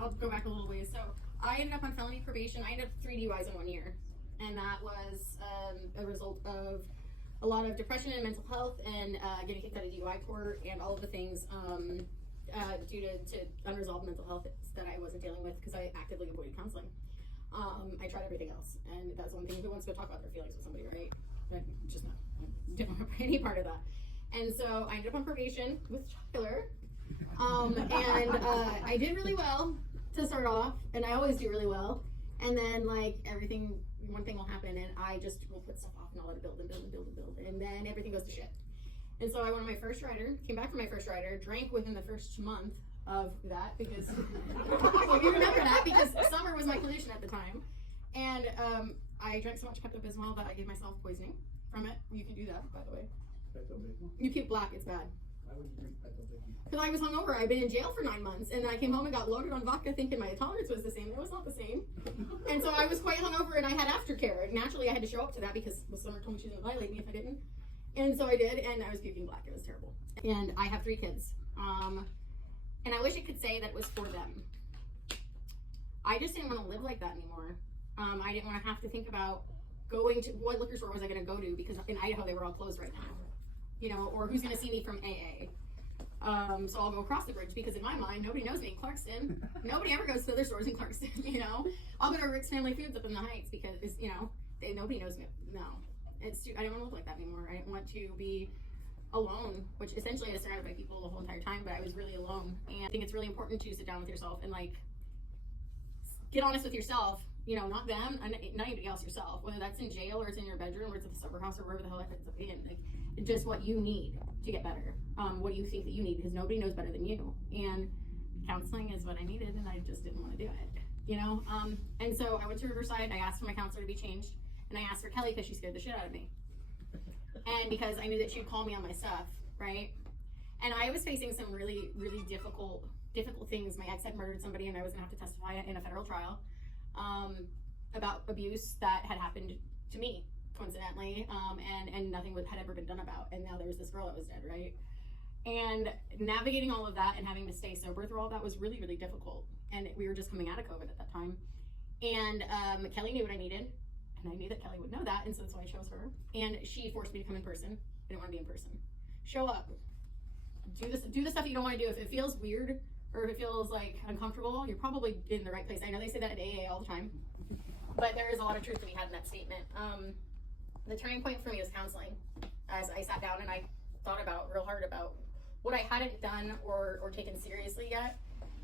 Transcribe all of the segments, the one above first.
I'll go back a little ways. So I ended up on felony probation. I ended up 3 DUIs in 1 year. And that was a result of a lot of depression and mental health and getting kicked out of DUI court and all of the things due to unresolved mental health that I wasn't dealing with because I actively avoided counseling. I tried everything else, and that's one thing. Who wants to talk about their feelings with somebody, right? Just no. I didn't want any part of that. And so I ended up on probation with Tyler. I did really well to start off, and I always do really well. And then, like, one thing will happen, and I just will put stuff off, and I'll let it build and build and build and build, and then everything goes to shit. And so I went on my first rider, came back from my first rider, drank within the first month of that because, well, you remember that because summer was my pollution at the time. And I drank so much Pepto-Bismol that I gave myself poisoning from it. You can do that, by the way. Pepto-Bismol? You puke black, it's bad. Why would you drink Pepto-Bismol? Because I was hungover. I'd been in jail for 9 months, and then I came home and got loaded on vodka thinking my tolerance was the same. It was not the same. And so I was quite hungover, and I had aftercare. Naturally, I had to show up to that because Summer told me she was going to violate me if I didn't. And so I did, and I was puking black. It was terrible. And I have 3 kids. And I wish I could say that it was for them. I just didn't want to live like that anymore. I didn't want to have to think about going to, what liquor store was I going to go to, because in Idaho they were all closed right now. You know, or who's going to see me from AA. So I'll go across the bridge, because in my mind, nobody knows me in Clarkston. Nobody ever goes to other stores in Clarkston, you know. I'll go to Rick's Family Foods up in the Heights because, you know, nobody knows me. No. I don't want to live like that anymore. I didn't want to be alone, which essentially I was surrounded by people the whole entire time, but I was really alone. And I think it's really important to sit down with yourself and, like, get honest with yourself, you know, not them, not anybody else, yourself, whether that's in jail or it's in your bedroom or it's at the sober house or wherever the hell it ends up being. Like, just what you need to get better. What do you think that you need? Because nobody knows better than you. And counseling is what I needed, and I just didn't want to do it, you know? And so I went to Riverside. I asked for my counselor to be changed, and I asked for Kelly because she scared the shit out of me. And because I knew that she'd call me on my stuff, right? And I was facing some really, really difficult things. My ex had murdered somebody, and I was gonna have to testify in a federal trial about abuse that had happened to me, coincidentally, and nothing had ever been done about. And now there was this girl that was dead, right? And navigating all of that and having to stay sober through all that was really, really difficult. And we were just coming out of COVID at that time. And Kelly knew what I needed, and I knew that Kelly would know that, and so that's why I chose her. And she forced me to come in person. I didn't want to be in person. Show up. Do the stuff you don't want to do. If it feels weird or if it feels like uncomfortable, you're probably in the right place. I know they say that at AA all the time, but there is a lot of truth to be had in that statement. The turning point for me was counseling. As I sat down and I thought real hard about what I hadn't done or taken seriously yet.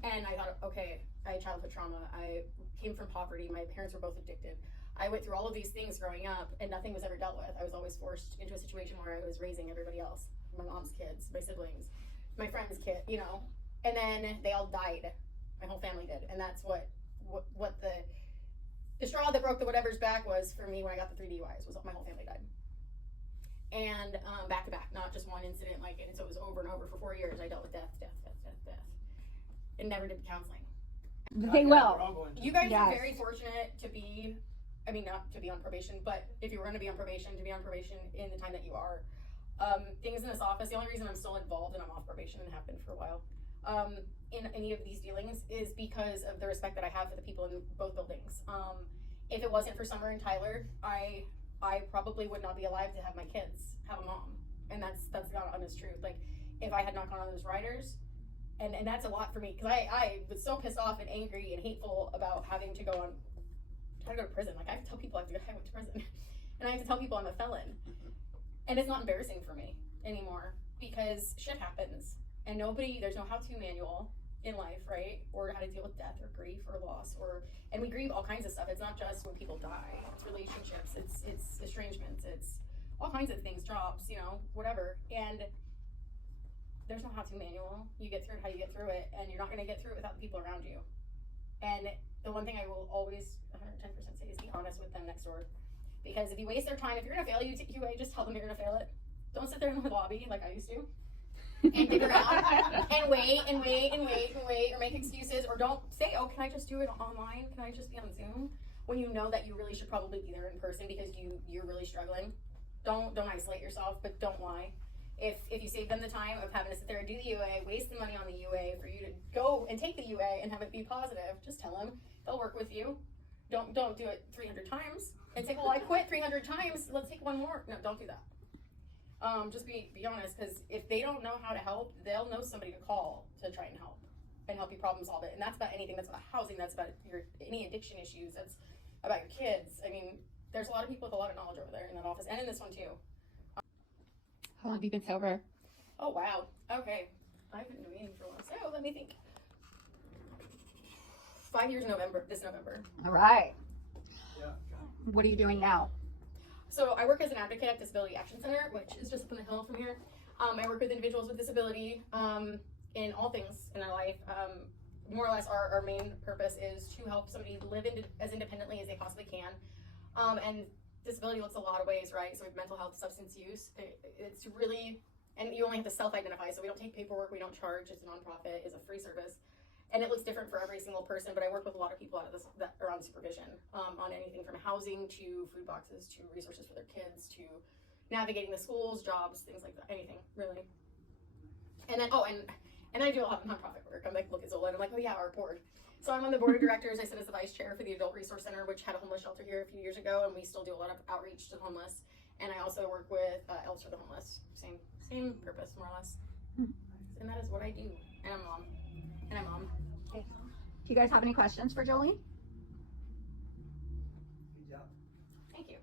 And I thought, okay, I had childhood trauma. I came from poverty. My parents were both addicted. I went through all of these things growing up, and nothing was ever dealt with. I was always forced into a situation where I was raising everybody else. My mom's kids, my siblings, my friend's kid, you know. And then they all died. My whole family did. And that's what the straw that broke the whatever's back was for me when I got the 3 DUIs, was my whole family died. And back to back, not just one incident, like, and so it was over and over for 4 years. I dealt with death, and never did counseling. They will. You guys are very fortunate to be, I mean, not to be on probation, but if you were going to be on probation, to be on probation in the time that you are. Things in this office, the only reason I'm still involved and I'm off probation and have been for a while, in any of these dealings is because of the respect that I have for the people in both buildings. If it wasn't for Summer and Tyler, I probably would not be alive to have my kids have a mom. And that's the honest truth. Like, if I had not gone on those riders, and that's a lot for me, because I was so pissed off and angry and hateful about having to go to prison. Like, I have to tell people I went to prison. And I have to tell people I'm a felon. And it's not embarrassing for me anymore, because shit happens. And there's no how-to manual in life, right? Or how to deal with death or grief or loss, and we grieve all kinds of stuff. It's not just when people die. It's relationships, it's estrangements, it's all kinds of things, jobs, you know, whatever. And there's no how-to manual. You get through it how you get through it, and you're not going to get through it without the people around you. And the one thing I will always 110% say is be honest with them next door. Because if you waste their time, if you're going to fail UA, just tell them you're going to fail it. Don't sit there in the lobby like I used to. And figure out and wait, or make excuses, or don't say, oh, can I just do it online? Can I just be on Zoom? When you know that you really should probably be there in person because you're really struggling. Don't isolate yourself, but don't lie. If you save them the time of having to sit there and do the UA, waste the money on the UA for you to go and take the UA and have it be positive, just tell them. They'll work with you. Don't do it 300 times and say, well, I quit 300 times. Let's take one more. No, don't do that. Just be honest, because if they don't know how to help, they'll know somebody to call to try and help you problem solve it. And that's about anything. That's about housing. That's about any addiction issues. That's about your kids. I mean, there's a lot of people with a lot of knowledge over there in that office and in this one too. How long have you been sober? Oh, wow. Okay. I've been doing for a while. So let me think. 5 years this November. All right. Yeah. What are you doing now? So I work as an advocate at Disability Action Center, which is just up on the hill from here. I work with individuals with disability in all things in their life. More or less, our main purpose is to help somebody live as independently as they possibly can. And disability looks a lot of ways, right? So we have mental health, substance use. It's really, and you only have to self-identify. So we don't take paperwork, we don't charge. It's a nonprofit, it's a free service. And it looks different for every single person, but I work with a lot of people that are on supervision, on anything from housing to food boxes to resources for their kids to navigating the schools, jobs, things like that, anything really. And then, and I do a lot of nonprofit work. I'm like, look at Zola, and I'm like, oh yeah, our board. So I'm on the board of directors. I sit as the vice chair for the Adult Resource Center, which had a homeless shelter here a few years ago, and we still do a lot of outreach to the homeless. And I also work with Elves for the Homeless. Same purpose, more or less. And that is what I do. And I'm mom. Okay. Do you guys have any questions for Jolene? Good job. Thank you.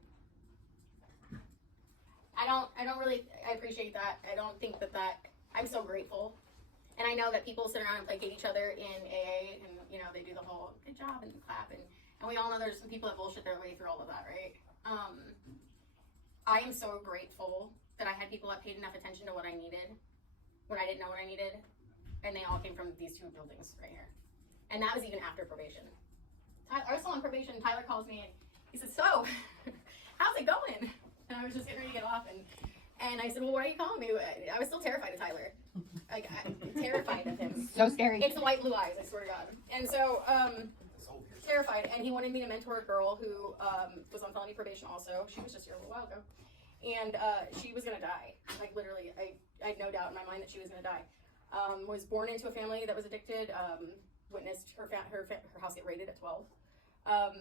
I appreciate that. I don't think that I'm so grateful. And I know that people sit around and placate each other in AA and, they do the whole good job and clap. And we all know there's some people that bullshit their way through all of that, right? I am so grateful that I had people that paid enough attention to what I needed when I didn't know what I needed. And they all came from these two buildings right here. And that was even after probation. I was still on probation. Tyler calls me and he says, so, how's it going? And I was just getting ready to get off. And I said, well, why are you calling me? I was still terrified of Tyler. Like, I'm terrified of him. So scary. It's the white blue eyes, I swear to God. And so, terrified. And he wanted me to mentor a girl who was on felony probation also. She was just here a little while ago. And she was going to die. Like, literally, I had no doubt in my mind that she was going to die. Was born into a family that was addicted, witnessed her house get raided at 12. That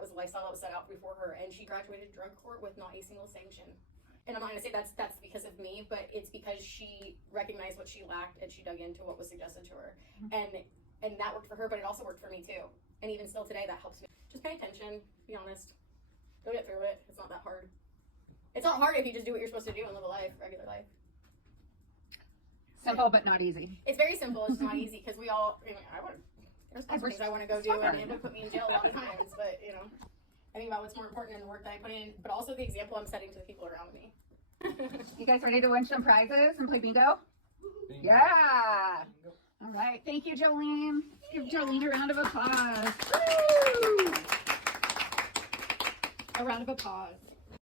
was the lifestyle that was set out before her, and she graduated drug court with not a single sanction. And I'm not gonna say that's because of me, but it's because she recognized what she lacked and she dug into what was suggested to her. And that worked for her, but it also worked for me too. And even still today, that helps me. Just pay attention, be honest. Go get through it. It's not that hard. It's not hard if you just do what you're supposed to do and live a life, regular life. Simple, but not easy. It's very simple. It's just not easy because we all. There's things I want to go do, and it would put me in jail a lot of times. But I think about what's more important in the work that I put in, but also the example I'm setting to the people around me. You guys ready to win some prizes and play bingo? Yeah. All right. Thank you, Jolene. Give Jolene a round of applause. Woo! A round of applause.